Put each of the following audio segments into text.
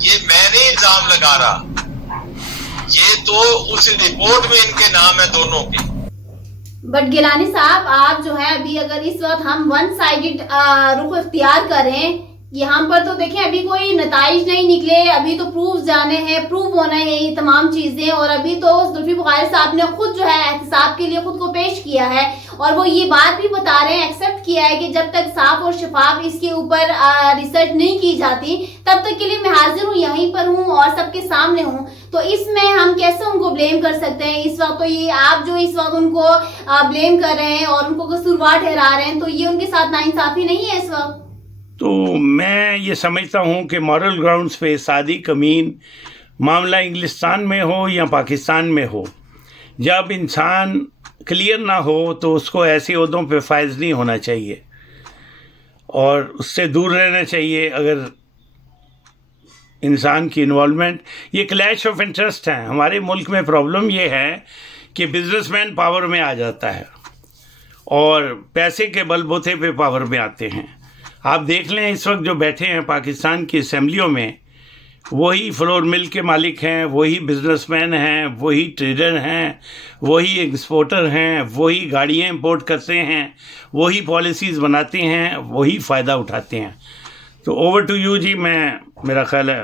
یہ میں نہیں الزام لگا رہا، یہ تو اس رپورٹ میں ان کے نام ہے دونوں کے۔ بٹ گیلانی صاحب آپ جو ہے ابھی اگر اس وقت ہم ون سائیڈڈ رخ اختیار کریں، یہاں پر تو دیکھیں ابھی کوئی نتائج نہیں نکلے، ابھی تو پروف جانے ہیں، پروف ہونا ہے یہ تمام چیزیں، اور ابھی تو زلفی بخاری صاحب نے خود جو ہے احتساب کے لیے خود کو پیش کیا ہے، اور وہ یہ بات بھی بتا رہے ہیں، ایکسیپٹ کیا ہے کہ جب تک صاف اور شفاف اس کے اوپر ریسرچ نہیں کی جاتی تب تک کے لیے میں حاضر ہوں، یہیں پر ہوں اور سب کے سامنے ہوں۔ تو اس میں ہم کیسے ان کو بلیم کر سکتے ہیں؟ اس وقت تو یہ آپ جو اس وقت ان کو بلیم کر رہے ہیں اور ان کو قصوروار ٹھہرا رہے ہیں، تو یہ ان کے ساتھ ناانصافی نہیں ہے اس وقت؟ تو میں یہ سمجھتا ہوں کہ مورل گراؤنڈز پہ صادق امین معاملہ انگلستان میں ہو یا پاکستان میں ہو، جب انسان کلیئر نہ ہو تو اس کو ایسے عہدوں پہ فائز نہیں ہونا چاہیے اور اس سے دور رہنا چاہیے۔ اگر انسان کی انوالومنٹ، یہ کلیش آف انٹرسٹ ہیں۔ ہمارے ملک میں پرابلم یہ ہے کہ بزنس مین پاور میں آ جاتا ہے اور پیسے کے بل بوتے پہ پاور میں آتے ہیں۔ آپ دیکھ لیں اس وقت جو بیٹھے ہیں پاکستان کی اسمبلیوں میں، وہی فلور مل کے مالک ہیں، وہی بزنس مین ہیں، وہی ٹریڈر ہیں، وہی ایکسپورٹر ہیں، وہی گاڑیاں امپورٹ کرتے ہیں، وہی پالیسیز بناتے ہیں، وہی فائدہ اٹھاتے ہیں۔ تو اوور ٹو یو جی، میرا خیال ہے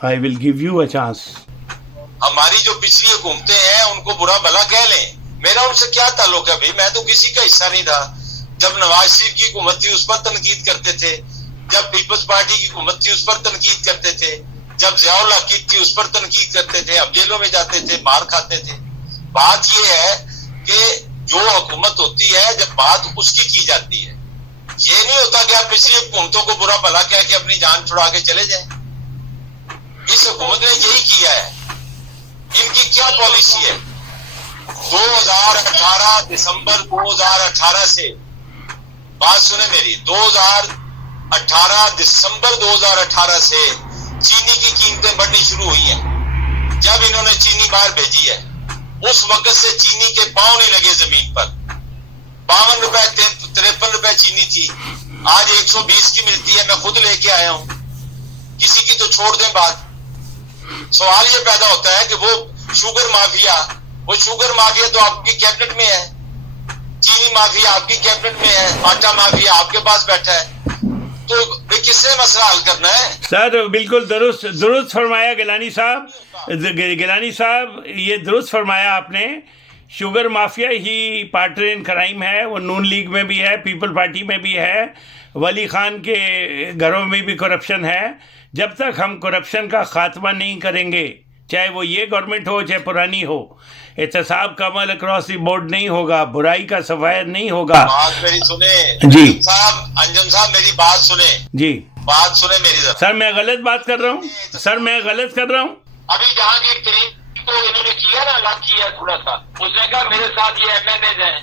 I will give you a chance. ہماری جو پچھلی حکومتیں ہیں ان کو برا بھلا کہہ لیں، میرا ان سے کیا تعلق ہے بھائی؟ میں تو کسی کا حصہ نہیں تھا۔ جب نواز شریف کی حکومت تھی اس پر تنقید کرتے تھے، جب پیپلز پارٹی کی حکومت تھی اس پر تنقید کرتے تھے، جب ضیاء الحق تھی اس پر تنقید کرتے تھے، اب جیلوں میں جاتے تھے، مار کھاتے تھے۔ بات یہ ہے کہ جو حکومت ہوتی ہے جب بات اس کی جاتی ہے، یہ نہیں ہوتا کہ آپ پچھلی حکومتوں کو برا بھلا کہہ کے اپنی جان چھڑا کے چلے جائیں۔ اس حکومت نے یہی کیا ہے۔ ان کی کیا پالیسی ہے؟ 2018 دسمبر 2018 سے، بات سنیں میری، 2018 دسمبر 2018 سے چینی کی قیمتیں بڑھنی شروع ہوئی ہیں۔ جب انہوں نے چینی باہر بھیجی ہے اس وقت سے چینی کے پاؤں نہیں لگے زمین پر۔ 52 روپے 53 روپے چینی تھی، آج 120 کی ملتی ہے۔ میں خود لے کے آیا ہوں، کسی کی تو چھوڑ دیں بات۔ سوال یہ پیدا ہوتا ہے کہ وہ شوگر مافیا تو آپ کی کیبنٹ میں ہے، چینی مافیا آپ کی کیبنٹ میں ہے، آٹا مافیا آپ کے پاس بیٹھا ہے، تو کس سے مسئلہ حل کرنا ہے؟ سر بالکل درست فرمایا گیلانی صاحب، یہ درست فرمایا آپ نے۔ Sugar mafia he partner in crime ہے، وہ نون لیگ میں بھی ہے، پیپل پارٹی میں بھی ہے، ولی خان کے گھروں میں بھی کرپشن ہے۔ جب تک ہم کرپشن کا خاتمہ نہیں کریں گے، چاہے وہ یہ گورنمنٹ ہو چاہے پرانی ہو، احتساب کا عمل اکراس دی بورڈ نہیں ہوگا، برائی کا صفایا نہیں ہوگا۔ بات میری سنیں جی انجم صاحب، میری بات سنیں جی، بات سنیں میری ذرا۔ سر میں غلط بات کر رہا ہوں؟ سر میں غلط کر رہا ہوں؟ ابھی جہانگیر ترین کو انہوں نے کیا نا، الگ کیا تھوڑا سا، اس نے کہا میرے ساتھ یہ MNAs ہیں،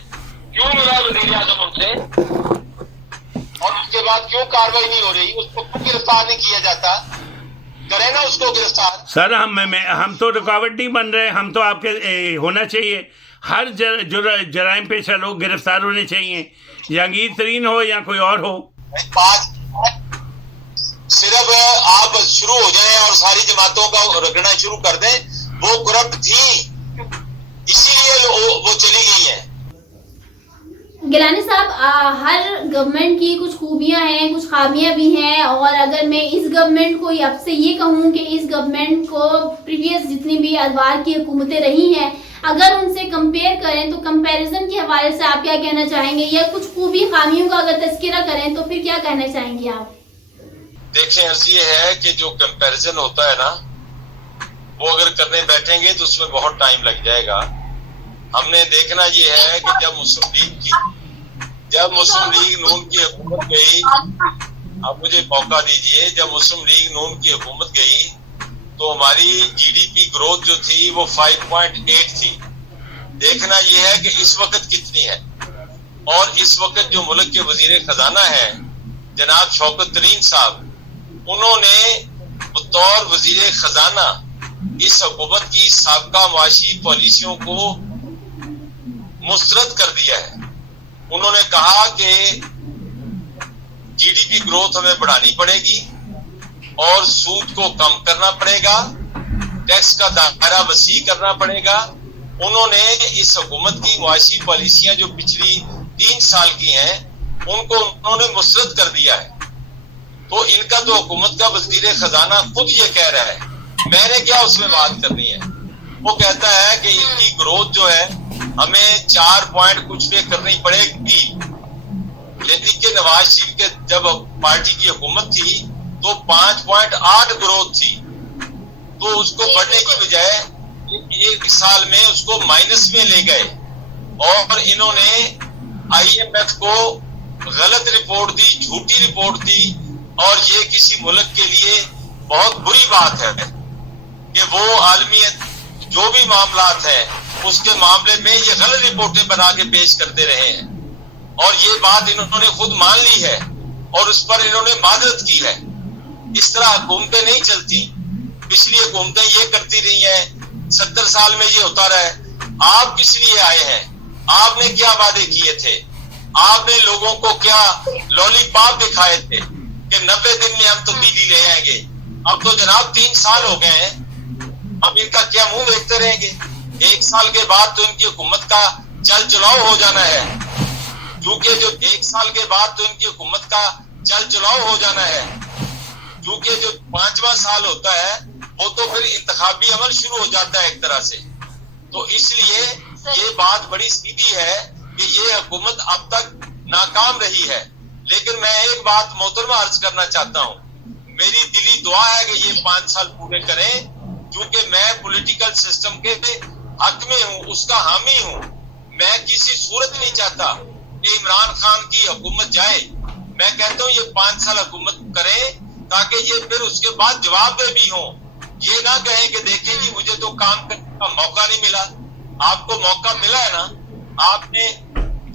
کیوں ملا وزیر اعظم ان سے؟ اور اس کے بعد کیوں کاروائی نہیں ہو رہی؟ اس کو کیوں گرفتار نہیں کیا جاتا؟ کرے نا اس کو گرفتار۔ سر ہم تو رکاوٹ نہیں بن رہے، ہم تو آپ کے ہونا چاہیے، ہر جرائم پیشہ لوگ گرفتار ہونے چاہیے، جہانگیر ترین ہو یا کوئی اور ہو۔ صرف آپ شروع ہو جائیں اور ساری جماعتوں کا رگڑنا شروع کر دیں، وہ کرپٹ تھی اسی لیے وہ چلی گئی ہیں۔ گیلانی صاحب، ہر گورنمنٹ کی کچھ خوبیاں ہیں، کچھ خامیاں بھی ہیں، اور اگر میں اس گورنمنٹ کو اب سے یہ کہوں کہ اس گورنمنٹ کو پریویس جتنی بھی ادوار کی حکومتیں رہی ہیں اگر ان سے کمپیئر کریں تو کمپیریزن کے حوالے سے آپ کیا کہنا چاہیں گے، یا کچھ خوبی خامیوں کا اگر تذکرہ کریں تو پھر کیا کہنا چاہیں گے آپ؟ دیکھیں، عرض یہ ہے کہ جو کمپیریزن ہوتا ہے نا، وہ اگر کرنے بیٹھیں گے تو اس میں بہت ٹائم لگ جائے گا۔ ہم نے دیکھنا یہ ہے کہ جب مسلم لیگ نون کی حکومت گئی، آپ مجھے موقع دیجئے، جب مسلم لیگ نون کی حکومت گئی تو ہماری GDP گروتھ جو تھی وہ 5.8 تھی۔ دیکھنا یہ ہے کہ اس وقت کتنی ہے، اور اس وقت جو ملک کے وزیر خزانہ ہیں جناب شوکت ترین صاحب، انہوں نے بطور وزیر خزانہ اس حکومت کی سابقہ معاشی پالیسیوں کو مسترد کر دیا ہے۔ انہوں نے کہا کہ GDP گروتھ ہمیں بڑھانی پڑے گی، اور سود کو کم کرنا پڑے گا، ٹیکس کا دائرہ وسیع کرنا پڑے گا. انہوں نے اس حکومت کی معاشی پالیسیاں جو پچھلی 3 سال کی ہیں ان کو انہوں نے مسترد کر دیا ہے. تو ان کا تو حکومت کا وزیر خزانہ خود یہ کہہ رہا ہے، میں نے کیا اس میں بات کرنی ہے. وہ کہتا ہے کہ ان کی گروتھ جو ہے ہمیں 4 پوائنٹ کچھ پہ کرنی پڑے گی، لیکن کہ نواز شریف کے جب پارٹی کی حکومت تھی تو 5.8 گروتھ تھی. تو اس کو بڑھنے کی بجائے 1 سال میں اس کو مائنس میں لے گئے، اور انہوں نے IMF کو غلط رپورٹ دی، جھوٹی رپورٹ دی. اور یہ کسی ملک کے لیے بہت بری بات ہے کہ وہ عالمیت جو بھی معاملات ہیں اس کے معاملے میں یہ غلط رپورٹیں بنا کے پیش کرتے رہے ہیں. اور یہ بات انہوں نے خود مان لی ہے اور اس پر انہوں نے معذرت کی ہے. اس طرح حکومتیں نہیں چلتی. پچھلی حکومتیں یہ کرتی رہی ہیں، 70 سال میں یہ ہوتا رہا ہے. آپ کس لیے آئے ہیں؟ آپ نے کیا وعدے کیے تھے؟ آپ نے لوگوں کو کیا لولی پاپ دکھائے تھے کہ 90 دن میں ہم تبدیلی لے آئیں گے؟ اب تو جناب 3 سال ہو گئے ہیں، اب ان کا کیا منہ دیکھتے رہیں گے؟ 1 سال کے بعد تو ان کی حکومت کا چل چلاؤ ہو جانا ہے، کیونکہ جو 1 سال کے بعد تو ان کی حکومت کا چل چلاؤ ہو جانا ہے، کیونکہ جو 5واں سال ہوتا ہے وہ تو پھر انتخابی عمل شروع ہو جاتا ہے ایک طرح سے. تو اس لیے یہ بات بڑی سیدھی ہے کہ یہ حکومت اب تک ناکام رہی ہے. لیکن میں ایک بات محترمہ عرض کرنا چاہتا ہوں، میری دلی دعا ہے کہ یہ 5 سال پورے کریں، کیونکہ میں پولیٹیکل سسٹم کے حق میں ہوں، اس کا حامی ہوں. میں کسی صورت نہیں چاہتا کہ عمران خان کی حکومت جائے. میں کہتا ہوں یہ 5 سال حکومت کریں تاکہ یہ پھر اس کے بعد جواب دہ بھی ہوں. یہ نہ کہیں کہ دیکھیں جی مجھے تو کام کرنے کا موقع نہیں ملا. آپ کو موقع ملا ہے نا، آپ نے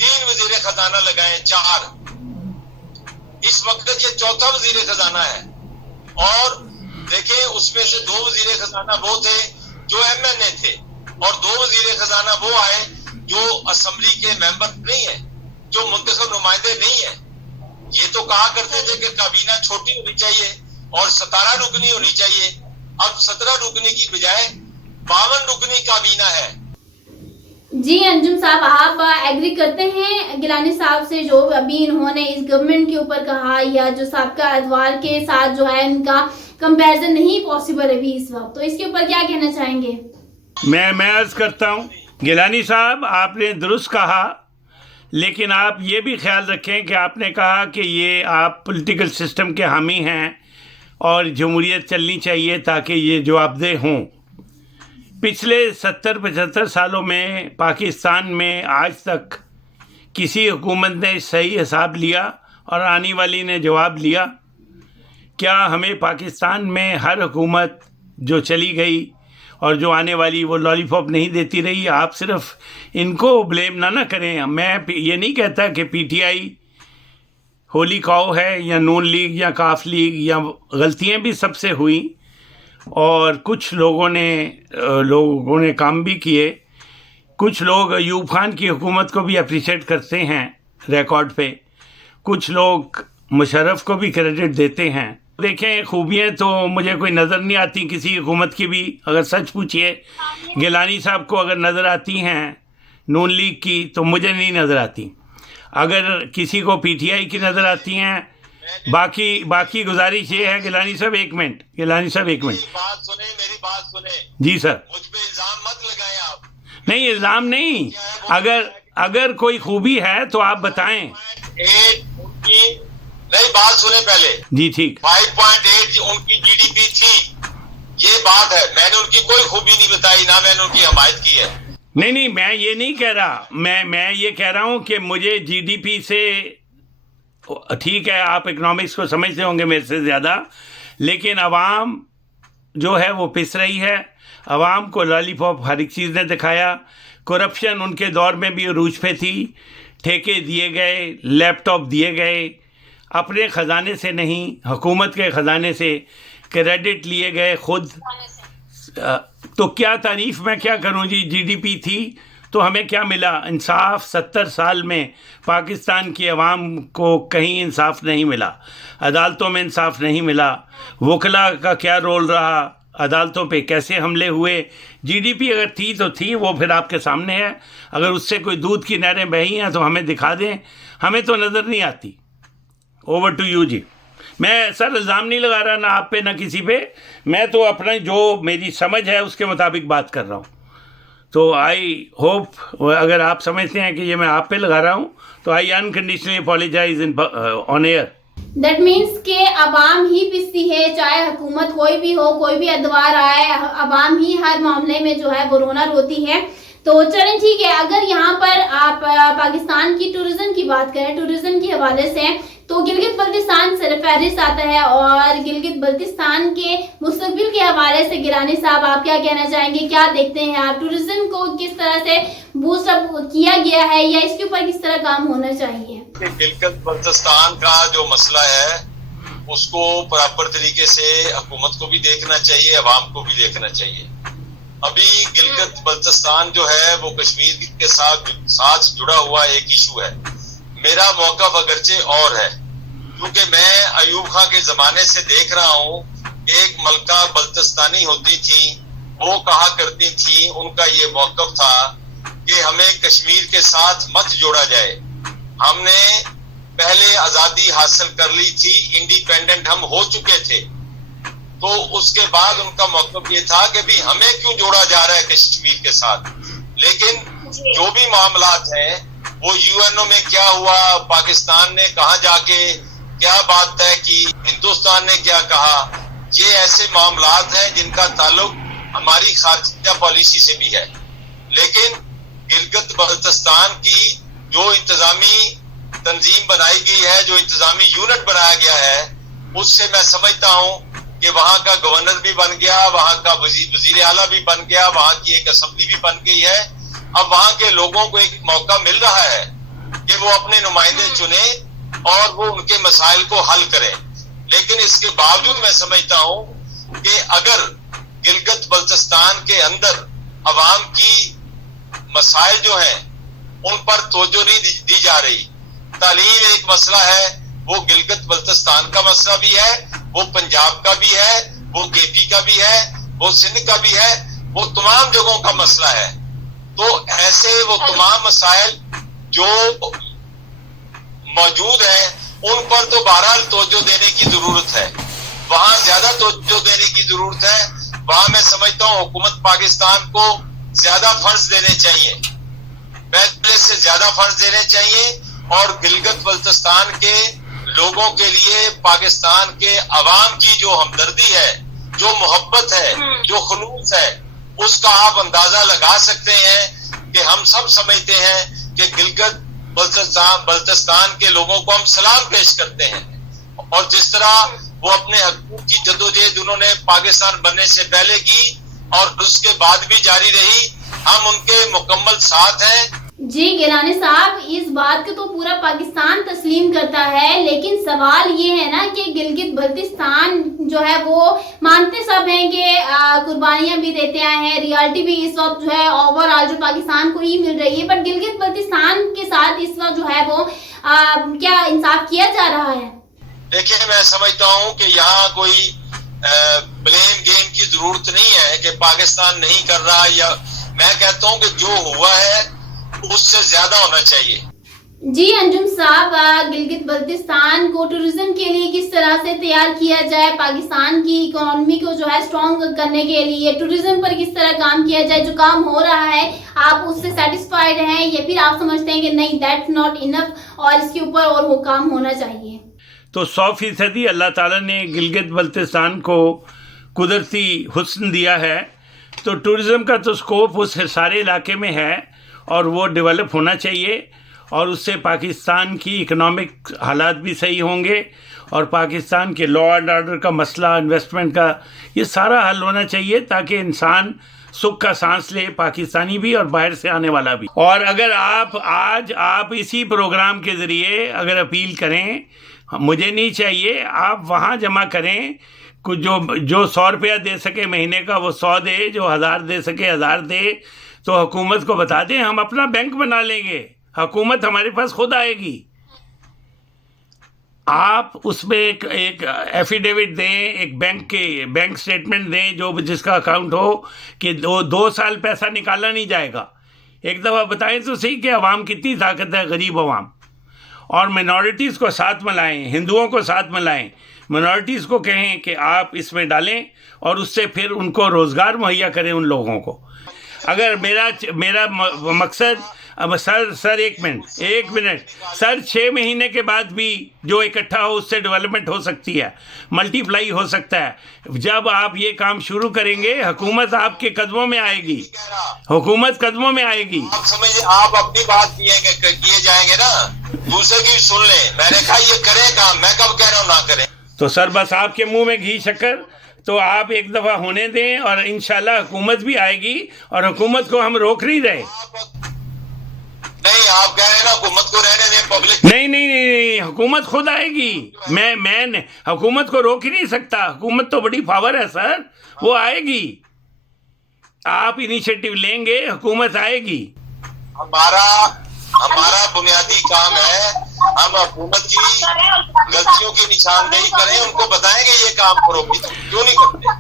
3 وزیر خزانہ لگائے، 4. اس وقت یہ 4تھا وزیر خزانہ ہے. اور دیکھیں اس میں سے 2 وزیر خزانہ وہ تھے جو MNA تھے، اور 2 وزیر خزانہ وہ آئے جو اسمبلی کے ممبر نہیں ہیں، جو منتخب نمائندے نہیں ہیں. یہ تو کہا کرتے تھے کہ کابینہ چھوٹی ہونی چاہیے اور 17 رکنی ہونی چاہیے. اب 17 رکنی کی بجائے 52 رکنی کابینہ ہے. جی انجم صاحب، آپ ایگری کرتے ہیں گیلانی صاحب سے جو ابھی انہوں نے اس گورنمنٹ کے اوپر کہا، یا جو سابقہ ادوار کے ساتھ جو ہے ان کا کمپیریزن نہیں پاسبل ابھی اس وقت، تو اس کے اوپر کیا کہنا چاہیں گے؟ میں عرض کرتا ہوں گیلانی صاحب، آپ نے درست کہا، لیکن آپ یہ بھی خیال رکھیں کہ آپ نے کہا کہ یہ آپ پولیٹیکل سسٹم کے حامی ہیں اور جمہوریت چلنی چاہیے تاکہ یہ جوابدہ ہوں. پچھلے 70-75 سالوں میں پاکستان میں آج تک کسی حکومت نے صحیح حساب لیا اور آنے والی نے جواب لیا؟ کیا ہمیں پاکستان میں ہر حکومت جو چلی گئی اور جو آنے والی وہ لالی پاپ نہیں دیتی رہی؟ آپ صرف ان کو بلیم نہ کریں. میں یہ نہیں کہتا کہ PTI ہولی کاؤ ہے یا نون لیگ یا کاف لیگ، یا غلطیاں بھی سب سے ہوئیں اور کچھ لوگوں نے کام بھی کیے. کچھ لوگ ایوب خان کی حکومت کو بھی اپریشیٹ کرتے ہیں ریکارڈ پہ، کچھ لوگ مشرف کو بھی کریڈٹ دیتے ہیں. دیکھیں خوبیاں تو مجھے کوئی نظر نہیں آتی کسی حکومت کی بھی. اگر سچ پوچھیے گیلانی صاحب کو اگر نظر آتی ہیں نون لیگ کی تو مجھے نہیں نظر آتی. اگر کسی کو PTI کی نظر آتی ہیں. باقی گزارش یہ ہے گیلانی صاحب ایک منٹ میری بات سنیں. جی سر. مجھ پہ الزام مت لگائیں آپ. نہیں الزام نہیں، اگر کوئی خوبی ہے تو آپ بتائیں. نہیں بات سنیں پہلے. جی ٹھیک. 5.8 ان کی GDP تھی، یہ بات ہے. میں نے ان کی کوئی خوبی نہیں بتائی، نہ میں نے ان کی حمایت کی ہے. نہیں میں یہ نہیں کہہ رہا. میں یہ کہہ رہا ہوں کہ مجھے GDP سے، ٹھیک ہے آپ اکنامکس کو سمجھتے ہوں گے میرے سے زیادہ، لیکن عوام جو ہے وہ پس رہی ہے. عوام کو لالی پاپ ہر ایک چیز نے دکھایا. کرپشن ان کے دور میں بھی عروج پہ تھی. ٹھیکے دیے گئے، لیپ ٹاپ دیے گئے، اپنے خزانے سے نہیں حکومت کے خزانے سے کریڈٹ لیے گئے خود. تو کیا تعریف میں کیا کروں جی. GDP تھی تو ہمیں کیا ملا؟ انصاف 70 سال میں پاکستان کی عوام کو کہیں انصاف نہیں ملا، عدالتوں میں انصاف نہیں ملا، وکلا کا کیا رول رہا، عدالتوں پہ کیسے حملے ہوئے، جی ڈی پی اگر تھی تو تھی، وہ پھر آپ کے سامنے ہے، اگر اس سے کوئی دودھ کی نہریں بہی ہیں تو ہمیں دکھا دیں، ہمیں تو نظر نہیں آتی۔ اوور ٹو یو جی۔ میں سر الزام نہیں لگا رہا نہ آپ پہ نہ کسی پہ، میں تو اپنا جو میری سمجھ ہے اس کے مطابق بات کر رہا ہوں۔ تو آئی ہوپ اگر آپ سمجھتے ہیں کہ یہ میں آپ پہ لگا رہا ہوں تو I unconditionally apologize on air. That means کہ عوام ہی پستی ہے، چاہے حکومت کوئی بھی ہو، کوئی بھی ادوار آئے، عوام ہی ہر معاملے میں جو ہے وہ رونا روتی ہے۔ تو چلیں ٹھیک ہے، اگر یہاں پر آپ پاکستان کی ٹورزم کی بات کریں، ٹورزم کے حوالے سے تو گلگت بلتستان سر فہرست آتا ہے، اور گلگت بلتستان کے مستقبل کے حوالے سے گیلانی صاحب آپ کیا کہنا چاہیں گے؟ کیا دیکھتے ہیں آپ ٹورزم کو کس طرح سے بوسٹ اپ کیا گیا ہے یا اس کے اوپر کس طرح کام ہونا چاہیے؟ گلگت بلتستان کا جو مسئلہ ہے اس کو پراپر طریقے سے حکومت کو بھی دیکھنا چاہیے، عوام کو بھی دیکھنا چاہیے۔ ابھی گلگت بلتستان جو ہے وہ کشمیر کے ساتھ جڑا ہوا ایک ایشو ہے۔ میرا موقف اگرچہ اور ہے، کیونکہ میں ایوب خان کے زمانے سے دیکھ رہا ہوں کہ ایک ملکہ بلتستانی ہوتی تھی، وہ کہا کرتی تھی، ان کا یہ موقف تھا کہ ہمیں کشمیر کے ساتھ مت جوڑا جائے۔ ہم نے پہلے آزادی حاصل کر لی تھی، انڈیپینڈنٹ ہم ہو چکے تھے، تو اس کے بعد ان کا موقف یہ تھا کہ بھی ہمیں کیوں جوڑا جا رہا ہے کشمیر کے ساتھ۔ لیکن جو بھی معاملات ہیں وہ یو این او میں کیا ہوا، پاکستان نے کہاں جا کے کیا بات طے کی، ہندوستان نے کیا کہا، یہ ایسے معاملات ہیں جن کا تعلق ہماری خارجہ پالیسی سے بھی ہے۔ لیکن گلگت بلتستان کی جو انتظامی تنظیم بنائی گئی ہے، جو انتظامی یونٹ بنایا گیا ہے، اس سے میں سمجھتا ہوں کہ وہاں کا گورنر بھی بن گیا، وہاں کا وزیر اعلیٰ بھی بن گیا، وہاں کی ایک اسمبلی بھی بن گئی ہے۔ اب وہاں کے لوگوں کو ایک موقع مل رہا ہے کہ وہ اپنے نمائندے چنیں اور وہ ان کے مسائل کو حل کریں۔ لیکن اس کے باوجود میں سمجھتا ہوں کہ اگر گلگت بلتستان کے اندر عوام کی مسائل جو ہیں ان پر توجہ نہیں دی جا رہی، تعلیم ایک مسئلہ ہے، وہ گلگت بلتستان کا مسئلہ بھی ہے، وہ پنجاب کا بھی ہے، وہ کے پی کا بھی ہے، وہ سندھ کا بھی ہے، وہ تمام جگہوں کا مسئلہ ہے۔ تو ایسے وہ تمام مسائل جو موجود ہیں ان پر تو بہرحال توجہ دینے کی ضرورت ہے، وہاں زیادہ توجہ دینے کی ضرورت ہے۔ وہاں میں سمجھتا ہوں حکومت پاکستان کو زیادہ فنڈز دینے چاہیے، پہلے سے زیادہ فنڈز دینے چاہیے، اور گلگت بلتستان کے لوگوں کے لیے پاکستان کے عوام کی جو ہمدردی ہے، جو محبت ہے، جو خلوص ہے، اس کا آپ اندازہ لگا سکتے ہیں کہ ہم سب سمجھتے ہیں کہ گلگت بلتستان کے لوگوں کو ہم سلام پیش کرتے ہیں، اور جس طرح وہ اپنے حقوق کی جدوجہد انہوں نے پاکستان بننے سے پہلے کی اور اس کے بعد بھی جاری رہی، ہم ان کے مکمل ساتھ ہیں۔ جی گیلانی صاحب، اس بات کو تو پورا پاکستان تسلیم کرتا ہے، لیکن سوال یہ ہے نا کہ گلگت بلتستان جو ہے وہ مانتے سب ہیں کہ قربانیاں بھی دیتے آئے ہیں، ریالٹی بھی اس وقت جو ہے اوور آل جو پاکستان کو ہی مل رہی ہے، بٹ گلگت بلتستان کے ساتھ اس وقت جو ہے وہ کیا انصاف کیا جا رہا ہے؟ دیکھیں، میں سمجھتا ہوں کہ یہاں کوئی بلیم گیم کی ضرورت نہیں ہے کہ پاکستان نہیں کر رہا، یا میں کہتا ہوں کہ جو ہوا ہے اس سے زیادہ ہونا چاہیے۔ جی انجم صاحب، گلگت بلتستان کو ٹورزم کے لیے کس طرح سے تیار کیا جائے، پاکستان کی اکانومی کو جو ہے اسٹرانگ کرنے کے لیے ٹورزم پر کس طرح کام کیا جائے، جو کام ہو رہا ہے آپ اس سے سیٹسفائیڈ ہیں یا پھر آپ سمجھتے ہیں کہ نہیں دیٹس ناٹ انف اور اس کے اوپر اور وہ کام ہونا چاہیے؟ تو 100% اللہ تعالیٰ نے گلگت بلتستان کو قدرتی حسن دیا ہے، تو ٹورزم کا تو سکوپ اس سارے علاقے میں ہے اور وہ ڈیولپ ہونا چاہیے، اور اس سے پاکستان کی اکنامک حالات بھی صحیح ہوں گے، اور پاکستان کے لا اینڈ آرڈر کا مسئلہ، انویسٹمنٹ کا، یہ سارا حل ہونا چاہیے تاکہ انسان سکھ کا سانس لے، پاکستانی بھی اور باہر سے آنے والا بھی۔ اور اگر آپ اسی پروگرام کے ذریعے اگر اپیل کریں، مجھے نہیں چاہیے، آپ وہاں جمع کریں، جو 100 روپیہ دے سکے مہینے کا وہ 100 دے، جو 1000 دے سکے 1000 دے، تو حکومت کو بتا دیں ہم اپنا بینک بنا لیں گے, حکومت ہمارے پاس خود آئے گی. آپ اس میں ایک ایفیڈیوٹ دیں, ایک بینک سٹیٹمنٹ دیں جو جس کا اکاؤنٹ ہو کہ 2 سال پیسہ نکالا نہیں جائے گا. ایک دفعہ بتائیں تو صحیح کہ عوام کتنی طاقت ہے, غریب عوام. اور منارٹیز کو ساتھ ملائیں, ہندوؤں کو ساتھ ملائیں, منارٹیز کو کہیں کہ آپ اس میں ڈالیں اور اس سے پھر ان کو روزگار مہیا کریں ان لوگوں کو. اگر میرا مقصد اب سر ایک منٹ سر 6 مہینے کے بعد بھی جو اکٹھا ہو اس سے ڈیولپمنٹ ہو سکتی ہے, ملٹی پلائی ہو سکتا ہے. جب آپ یہ کام شروع کریں گے حکومت آپ کے قدموں میں آئے گی, حکومت قدموں میں آئے گی. آپ سمجھیں, آپ اپنی بات کیے جائیں گے نا, دوسرے کی بھی سن لیں. میں نے کہا یہ کریں کام, میں کب کہہ رہا ہوں نہ کریں. تو سر بس آپ کے منہ میں گھی شکر, تو آپ ایک دفعہ ہونے دیں اور انشاءاللہ حکومت بھی آئے گی اور حکومت کو ہم روک نہیں رہے. نہیں, آپ کہہ رہے ہیں نا حکومت کو رہنے دیں, پبلک. نہیں, حکومت خود آئے گی. میں حکومت کو روک ہی نہیں سکتا, حکومت تو بڑی پاور ہے سر, وہ آئے گی. آپ انیشیٹو لیں گے, حکومت آئے گی. ہمارا بنیادی کام ہے ہم حکومت کی غلطیوں کی نشاندہی کریں, ان کو بتائیں کہ یہ کام کرو, کیوں نہیں کرتے.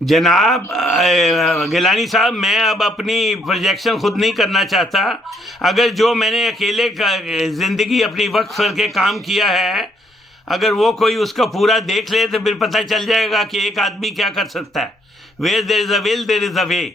جناب گیلانی صاحب, میں اب اپنی پروجیکشن خود نہیں کرنا چاہتا. اگر جو میں نے اکیلے زندگی اپنی وقف کر کے کام کیا ہے, اگر وہ کوئی اس کا پورا دیکھ لے تو پھر پتہ چل جائے گا کہ ایک آدمی کیا کر سکتا ہے. ویئر دیر از اے ول دیر از اے وے.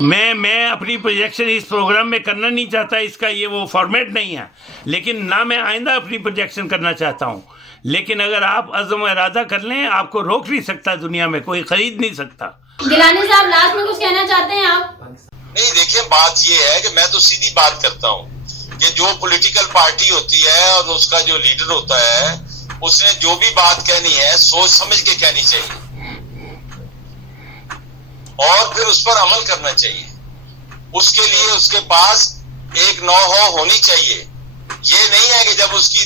میں اپنی پروجیکشن اس پروگرام میں کرنا نہیں چاہتا, اس کا یہ وہ فارمیٹ نہیں ہے, لیکن نہ میں آئندہ اپنی پروجیکشن کرنا چاہتا ہوں. لیکن اگر آپ عزم و ارادہ کر لیں, آپ کو روک نہیں سکتا, دنیا میں کوئی خرید نہیں سکتا. گیلانی صاحب لاسٹ میں کچھ کہنا چاہتے ہیں آپ؟ نہیں, دیکھیں بات یہ ہے کہ میں تو سیدھی بات کرتا ہوں کہ جو پولیٹیکل پارٹی ہوتی ہے اور اس کا جو لیڈر ہوتا ہے, اس نے جو بھی بات کہنی ہے سوچ سمجھ کے کہنی چاہیے اور پھر اس پر عمل کرنا چاہیے. اس کے لیے اس کے پاس ایک نو ہونی چاہیے. یہ نہیں ہے کہ جب اس کی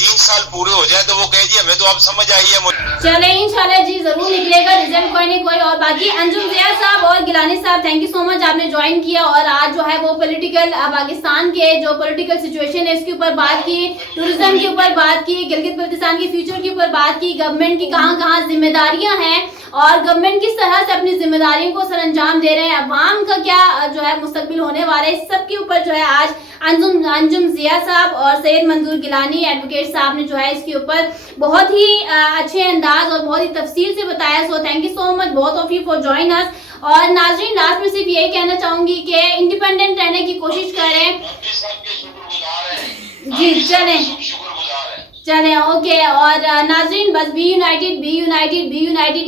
3 سال پورے ہو جائے تو وہ کہے جی ہمیں تو اب سمجھ آئی ہے. چلیں انشاءاللہ جی ضرور نکلے گا رزلٹ, کوئی نہیں کوئی. اور باقی انجم ضیاء صاحب اور گیلانی صاحب, تھینک یو سو مچ, آپ نے جوائن کیا اور آج جو ہے وہ پولیٹیکل پاکستان کے جو پولیٹیکل سچویشن ہے اس کے اوپر بات کی, ٹورزم کے اوپر بات کی, گلگت بلتستان کے فیوچر کے اوپر بات کی, گورنمنٹ کی کہاں ذمہ داریاں ہیں اور گورنمنٹ کس طرح سے اپنی ذمہ داریوں کو سر انجام دے رہے ہیں, عوام کا کیا جو ہے مستقبل ہونے والا ہے, اس سب کے اوپر جو ہے آج انجم ضیاء صاحب اور سید منظور گیلانی ایڈوکیٹ صاحب نے جو ہے اس کے اوپر بہت ہی اچھے انداز اور بہت ہی تفصیل سے بتایا. So thank you so much both of you for join us. اور ناظرین لاسٹ میں صرف یہی کہنا چاہوں گی کہ انڈیپینڈنٹ رہنے کی کوشش کریں. جی چلیں اوکے. اور ناظرین بس be united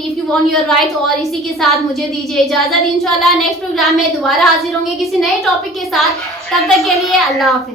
if you want your right. اور اسی کے ساتھ مجھے دیجیے اجازت, انشاءاللہ نیکسٹ پروگرام میں دوبارہ حاضر ہوں گے کسی نئے ٹاپک کے ساتھ. تب تک کے لیے اللہ حافظ.